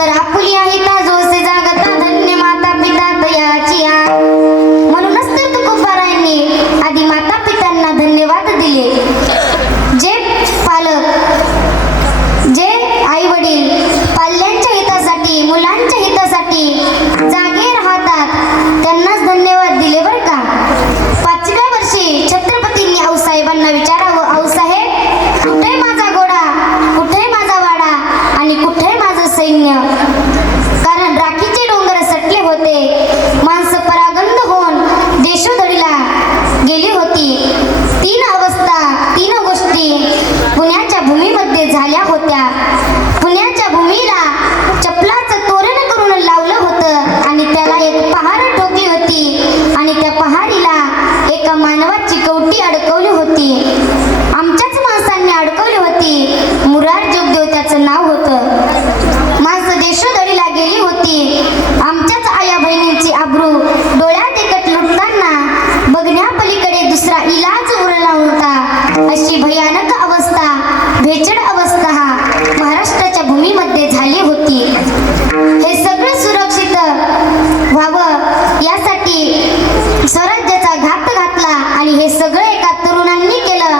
तर आपुली आहे ता जोसे जागता धन्य माता पिता तयाची आण. म्हणूनच तर तुकोबारायांनी आधी माता पित्यांना धन्यवाद दिले. जे पालक, जे आई वडील पाल्यांच्या हितासाठी, मुलांच्या हितासाठी जागे राहतात त्यांनाच धन्यवाद दिले बरं का. 5व्या वर्षी छत्रपतींनी आऊसाहेबांना विचारावं, आऊसाहेब कुठे माझा घोडा, कुठे माझा वाडा आणि कुठे माझं सैन्य. कारण राखीचे डोंगर सटले होते, माणसं परागंद होऊन देशोधडीला गेली होती. 3 अवस्था, 3 गोष्टी पुण्याच्या भूमीमध्ये झाल्या होत्या. पुण्याच्या भूमीला चपलाचं तोरण करून लावलं होतं आणि त्याला एक पहार ठोकली होती आणि त्या पहारीला एका मानवाची कवटी अडकवली होती. आमच्याच माणसांनी अडकवली होती. मुरार जोगदेव त्याचं नाव होतं. माणसं देशोधडीला गेली होती. आमच्याच आया बहिणींची आबरू डोळ्यात एकट लुटताना बघण्यापलीकडे दुसरा इलाज उरला होता. अशी भयानक अवस्था, भेचड अवस्था हा महाराष्ट्राच्या भूमीमध्ये झाली होती. हे सगळं सुरक्षित व्हावं यासाठी स्वराज्याचा घात घातला आणि हे सगळं एका तरुणांनी केलं.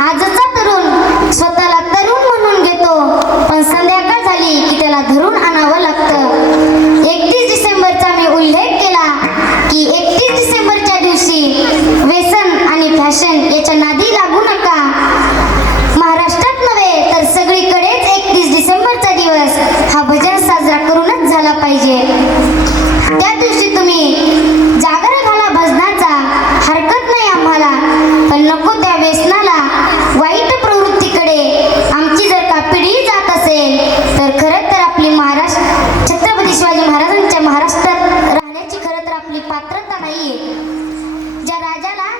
आजचा तरुण स्वतःला तरुण म्हणून घेतो, पण संध्याकाळ झाली की त्याला धरून आणावं लागतं. 31 डिसेंबरचा मी उल्लेख केला की 31 डिसेंबरच्या दिवशी व्यसन आणि फॅशन याच्या नादी लागू नका. महाराष्ट्रात नव्हे तर सगळीकडेच 31 डिसेंबरचा दिवस हा भजन साजरा करूनच झाला पाहिजे. त्या दिवशी तुम्ही जागर घाला भजनाचा, हरकत नाही आम्हाला, पण नको त्या व्यसनाला, वाईट प्रवृत्तीकडे आमची जर का पिढी जात असेल तर खरं तर आपली महाराष्ट्र छत्रपती शिवाजी महाराजांच्या महाराष्ट्रात राहण्याची खरं तर आपली पात्रता नाहीये. ज्या राजाला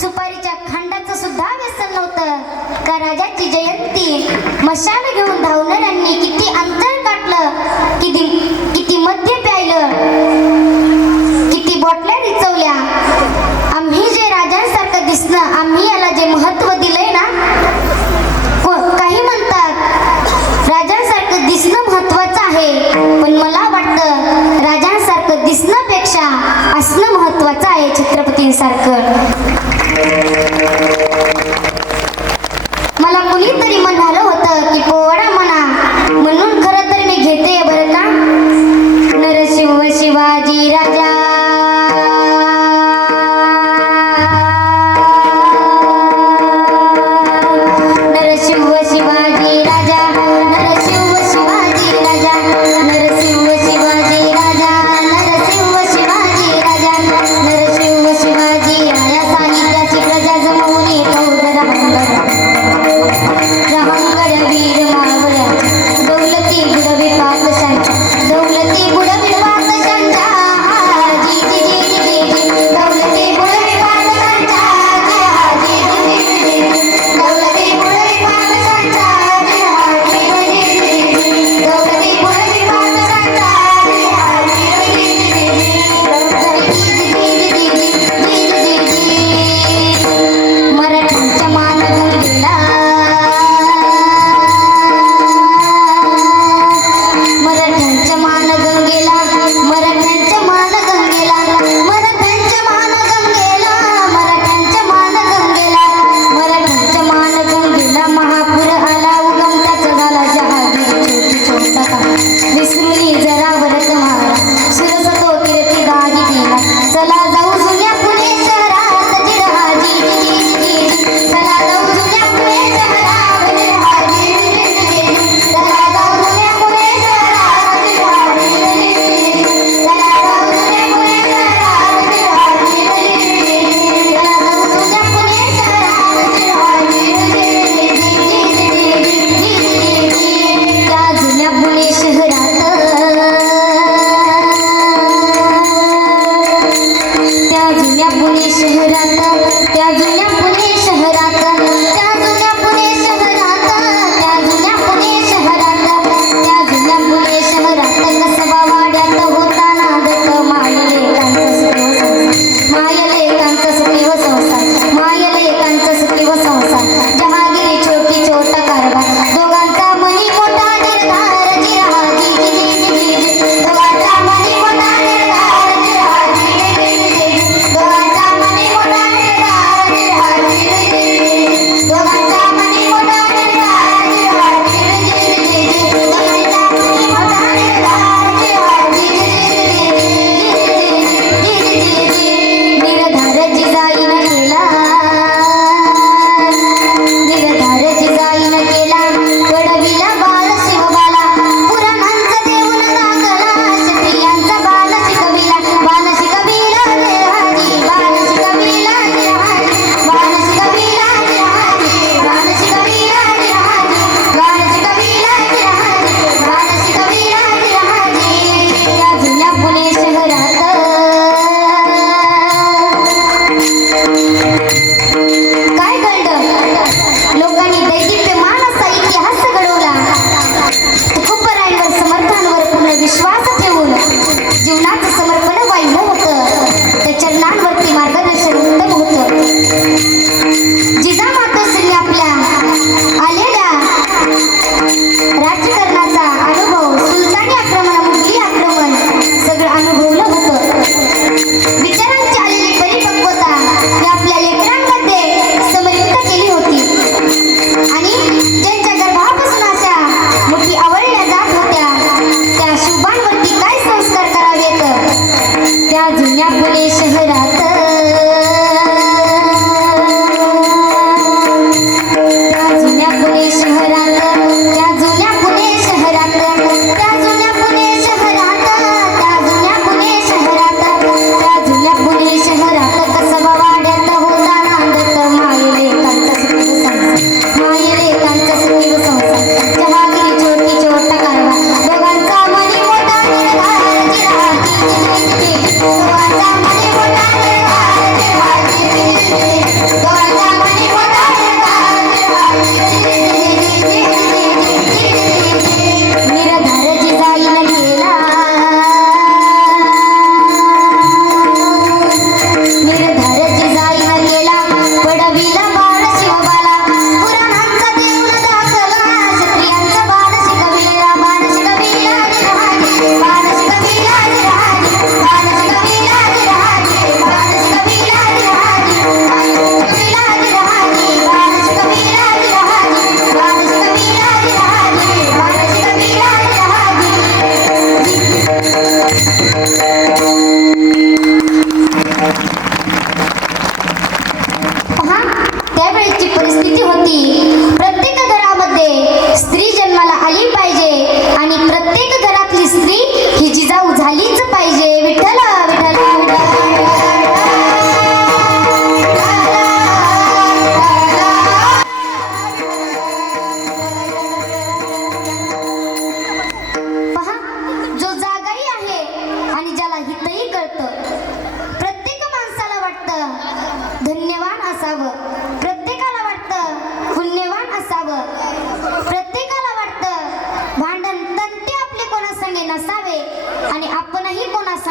सुपारीच्या खांडाचं सुद्धा व्यसन नव्हतं, त्या राजाची जयंती मशाल घेऊन धावणाऱ्यांनी किती अंतर गाठलं, किती मद्य प्यायलं, किती बॉटल्या रिचवल्या. आम्ही जे राजांसारखं दिसणं, आम्ही याला जे महत्व दिलंय ना, काही म्हणतात राजांसारखं दिसणं महत्वाचं आहे, पण मला वाटतं राजांसारखं दिसण्यापेक्षा असणं महत्वाचं आहे छत्रपतींसारखं. मला कुणीतरी म्हणालं होतं की पोवाडा म्हणा, म्हणून खरं तर मी घेते बरं का. नरसिंह शिवाजी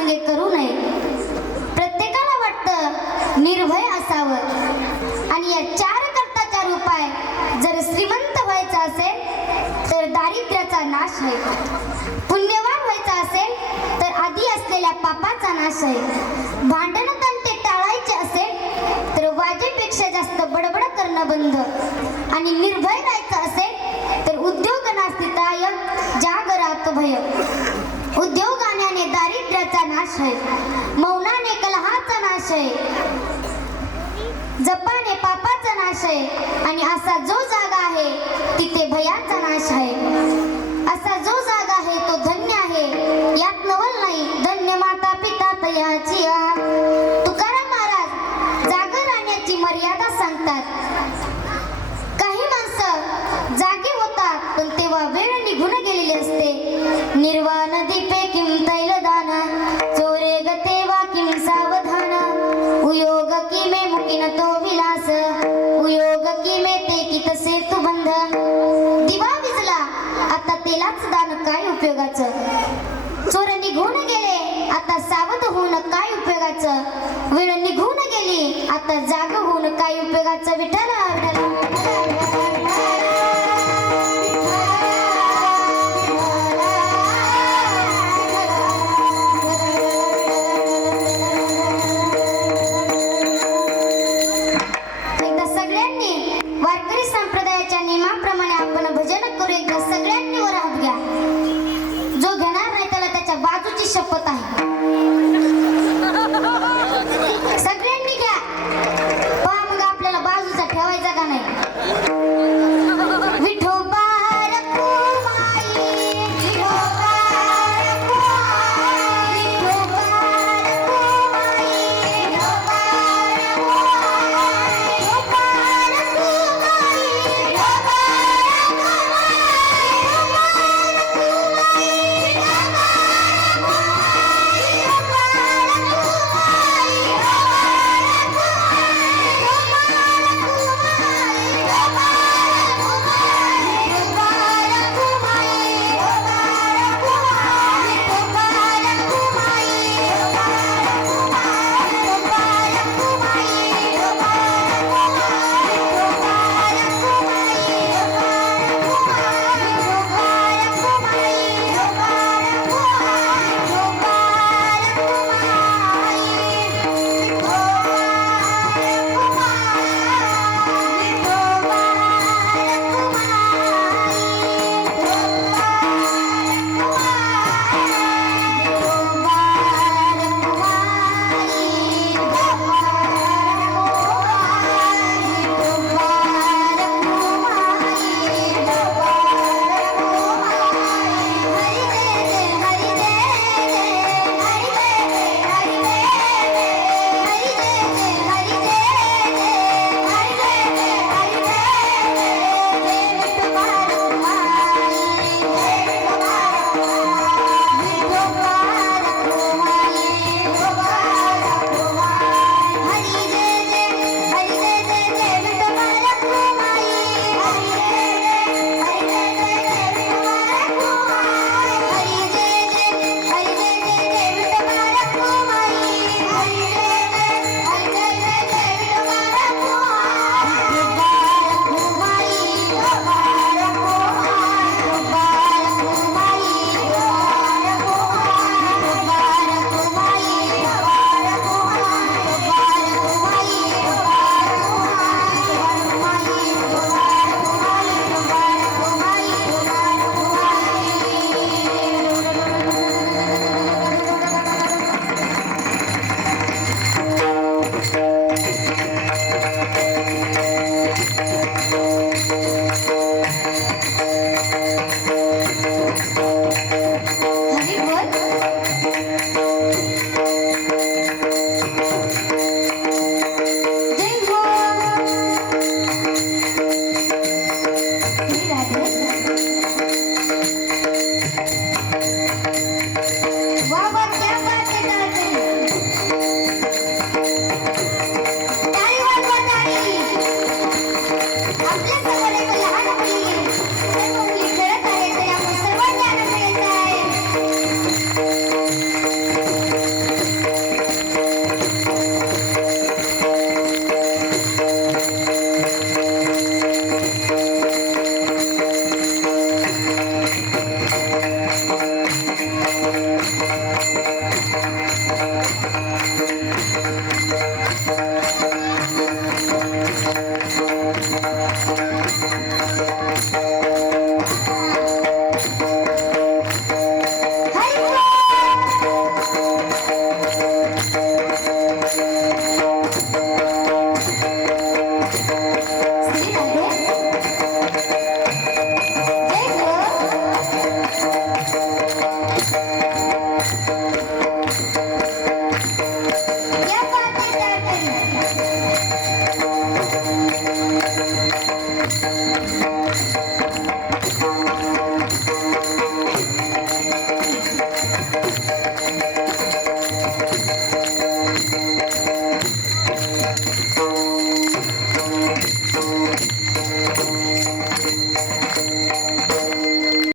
सांगे करू नये. प्रत्येकाला वाटतं निर्भय असावं आणि या 4 करताच्या रूपाय जर श्रीमंत व्हायचं असेल तर दारिद्र्याचा नाश आहे, पुण्यवान व्हायचं असेल तर आधी असलेल्या पापाचा नाश आहे, भांडण तंटे टाळायचे असेल तर वाजेपेक्षा जास्त बडबड करणं बंद आणि निर्भय राहायचं असेल तर उद्योग नास्तिताय जागरात भय. उद्योगाने दारिद्र्याचा नाश आहे, मौनाने कलहाचा नाश आहे, जपाने पापाचा नाश आहे आणि असा जो जागा आहे तिथे भयाचा नाश आहे. असा जो जागा आहे तो धन्य आहे, यात नवल नाही. धन्य माता पिता तयाची. तुकाराम महाराज जागा राहण्याची मर्यादा सांगतात. काही माणसं जागे होतात पण तेव्हा वेळ निघून गेलेली असते. निर्वाण दीपे किम तैलदान चोरे गते वा किम सावधान उयोग की मे मुकिन तो विलास उयोग की मे ते की तसे तू बंध. दिवा विजला आता तेलाच दान काय उपयोगाचं. चोर निघून गेले आता सावध होऊन काय उपयोगाचं. वेळ निघून गेली आता जाग होऊन काय उपयोगाचं. विठ्ठला एकदा सगळ्यांनी वारकरी संप्रदायाच्या नियमाप्रमाणे आपण भजन करू. एकदा सगळ्यांनी वर हात घ्या. जो घेणार नाही त्याला त्याच्या बाजूची शपथ आहे. सगळ्यांनी घ्या. पहा मग आपल्याला बाजूचा ठेवायचा का नाही. विठोबा रखुमाई, विठोबा रखुमाई, विठोबा रखुमाई, विठोबा रखुमाई, विठोबा रखुमाई, विठोबा राधे